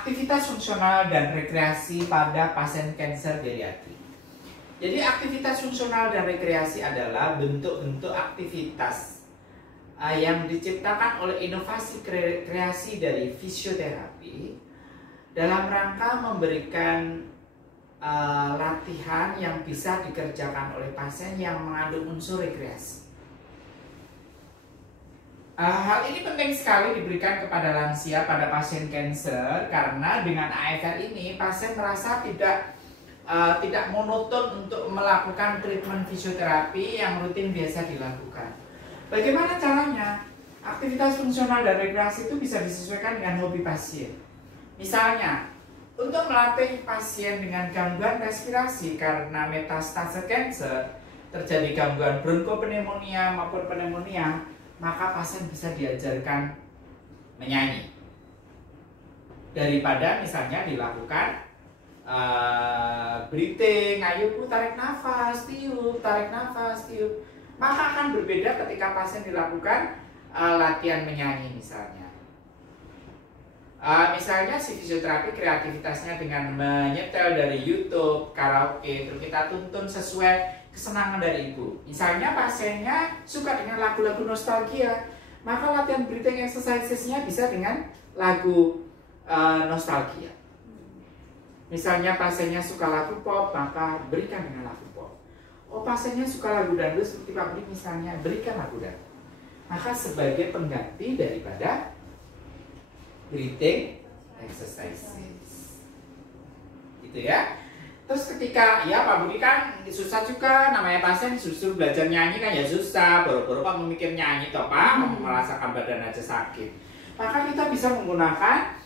aktivitas fungsional dan rekreasi pada pasien kanker geriatrik. Jadi aktivitas fungsional dan rekreasi adalah bentuk-bentuk aktivitas yang diciptakan oleh inovasi kreasi dari fisioterapi dalam rangka memberikan latihan yang bisa dikerjakan oleh pasien yang mengandung unsur rekreasi. Hal ini penting sekali diberikan kepada lansia pada pasien kanker karena dengan AFR ini pasien merasa tidak monoton untuk melakukan treatment fisioterapi yang rutin biasa dilakukan. Bagaimana caranya? Aktivitas fungsional dan rekreasi itu bisa disesuaikan dengan hobi pasien. Misalnya, untuk melatih pasien dengan gangguan respirasi karena metastase kanker, terjadi gangguan bronkopneumonia maupun pneumonia, maka pasien bisa diajarkan menyanyi. Daripada misalnya dilakukan breathing, ayo tarik nafas, tiup, tarik nafas, tiup. Maka akan berbeda ketika pasien dilakukan latihan menyanyi misalnya. Misalnya si fisioterapi kreativitasnya dengan menyetel dari YouTube, karaoke, terus kita tuntun sesuai kesenangan dari ibu. Misalnya pasiennya suka dengan lagu-lagu nostalgia, maka latihan breathing exercises-nya bisa dengan lagu nostalgia. Misalnya pasiennya suka lagu pop, maka berikan dengan lagu pop. Oh, pasiennya suka lagu dangdut seperti Pak Budi misalnya, berikan lagu dangdut. Maka sebagai pengganti daripada breathing exercises, gitu ya. Terus ketika ya Pak Budi kan susah juga, namanya pasien justru belajar nyanyi kan ya susah, baru-baru Pak memikir nyanyi toh Pak, merasakan badan aja sakit. Maka kita bisa menggunakan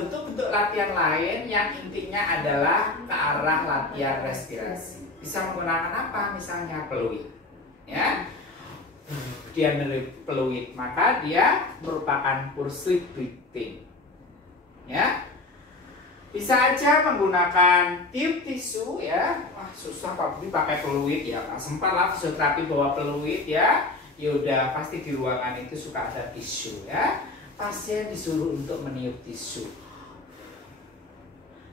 bentuk-bentuk latihan lain yang intinya adalah ke arah latihan respirasi. Bisa menggunakan apa? Misalnya peluit, ya. Dia meniup peluit, maka dia merupakan pulse breathing, ya. Bisa aja menggunakan tiup tisu, ya. Wah susah Pak Budi pakai peluit ya. Sempat lah fisioterapi bawa peluit ya. Yaudah pasti di ruangan itu suka ada tisu ya. Pasien disuruh untuk meniup tisu.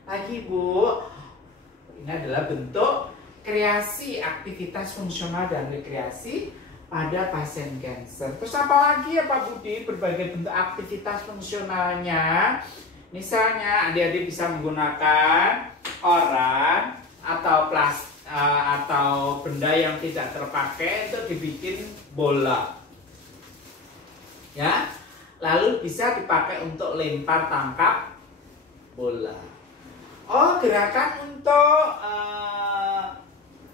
Lagi Bu, ini adalah bentuk kreasi aktivitas fungsional dan rekreasi pada pasien kanker. Terus apa lagi ya Pak Budi? Berbagai bentuk aktivitas fungsionalnya. Misalnya adik-adik bisa menggunakan koran atau atau benda yang tidak terpakai untuk dibikin bola, ya. Lalu bisa dipakai untuk lempar tangkap bola. Oh, gerakan untuk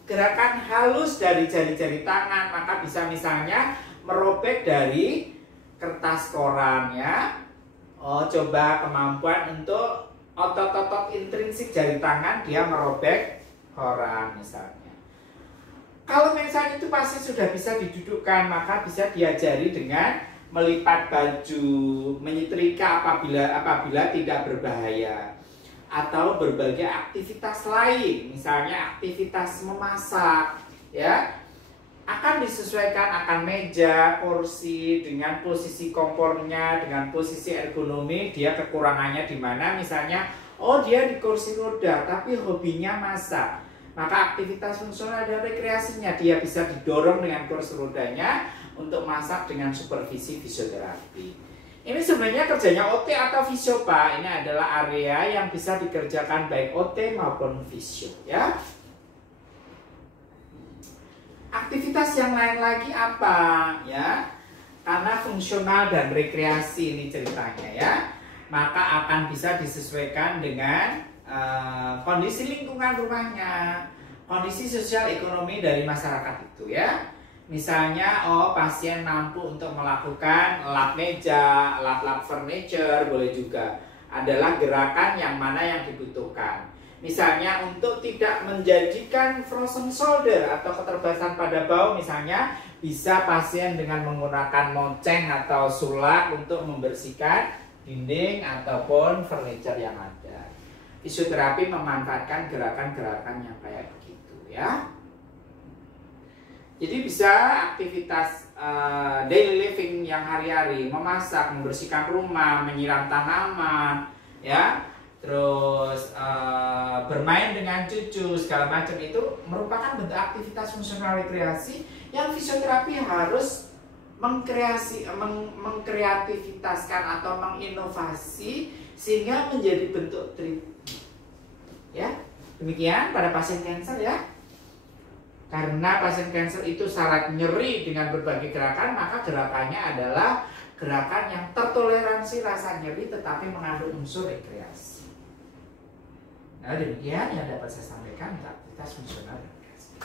gerakan halus dari jari-jari tangan, maka bisa misalnya merobek dari kertas koran ya. Oh, coba kemampuan untuk otot-otot intrinsik jari tangan dia merobek koran misalnya. Kalau misalnya itu pasien sudah bisa didudukkan, maka bisa diajari dengan melipat baju, menyetrika apabila tidak berbahaya, atau berbagai aktivitas lain, misalnya aktivitas memasak, ya. Akan disesuaikan akan meja, kursi dengan posisi kompornya, dengan posisi ergonomi, dia kekurangannya di mana. Misalnya, oh dia di kursi roda, tapi hobinya masak. Maka aktivitas fungsional dan rekreasinya dia bisa didorong dengan kursi rodanya untuk masak dengan supervisi fisioterapi. Ini sebenarnya kerjanya OT atau fisio Pak. Ini adalah area yang bisa dikerjakan baik OT maupun fisio ya. Aktivitas yang lain lagi apa ya? Karena fungsional dan rekreasi ini ceritanya ya, maka akan bisa disesuaikan dengan kondisi lingkungan rumahnya, kondisi sosial ekonomi dari masyarakat itu ya. Misalnya, oh pasien mampu untuk melakukan lap meja, lap furniture, boleh juga. Adalah gerakan yang mana yang dibutuhkan. Misalnya untuk tidak menjadikan frozen shoulder atau keterbatasan pada bahu, misalnya bisa pasien dengan menggunakan monceng atau sulak untuk membersihkan dinding ataupun furniture yang ada. Fisioterapi memanfaatkan gerakan-gerakan yang kayak begitu ya. Jadi bisa aktivitas daily living yang hari-hari, memasak, membersihkan rumah, menyiram tanaman, ya, terus bermain dengan cucu segala macam itu merupakan bentuk aktivitas fungsional rekreasi yang fisioterapi harus mengkreativitaskan atau menginovasi sehingga menjadi bentuk treatment. Ya, demikian pada pasien kanker ya. Karena pasien kanker itu syarat nyeri dengan berbagai gerakan, maka gerakannya adalah gerakan yang tertoleransi rasa nyeri tetapi mengandung unsur rekreasi. Nah, demikian yang dapat saya sampaikan untuk aktivitas fungsional rekreasi.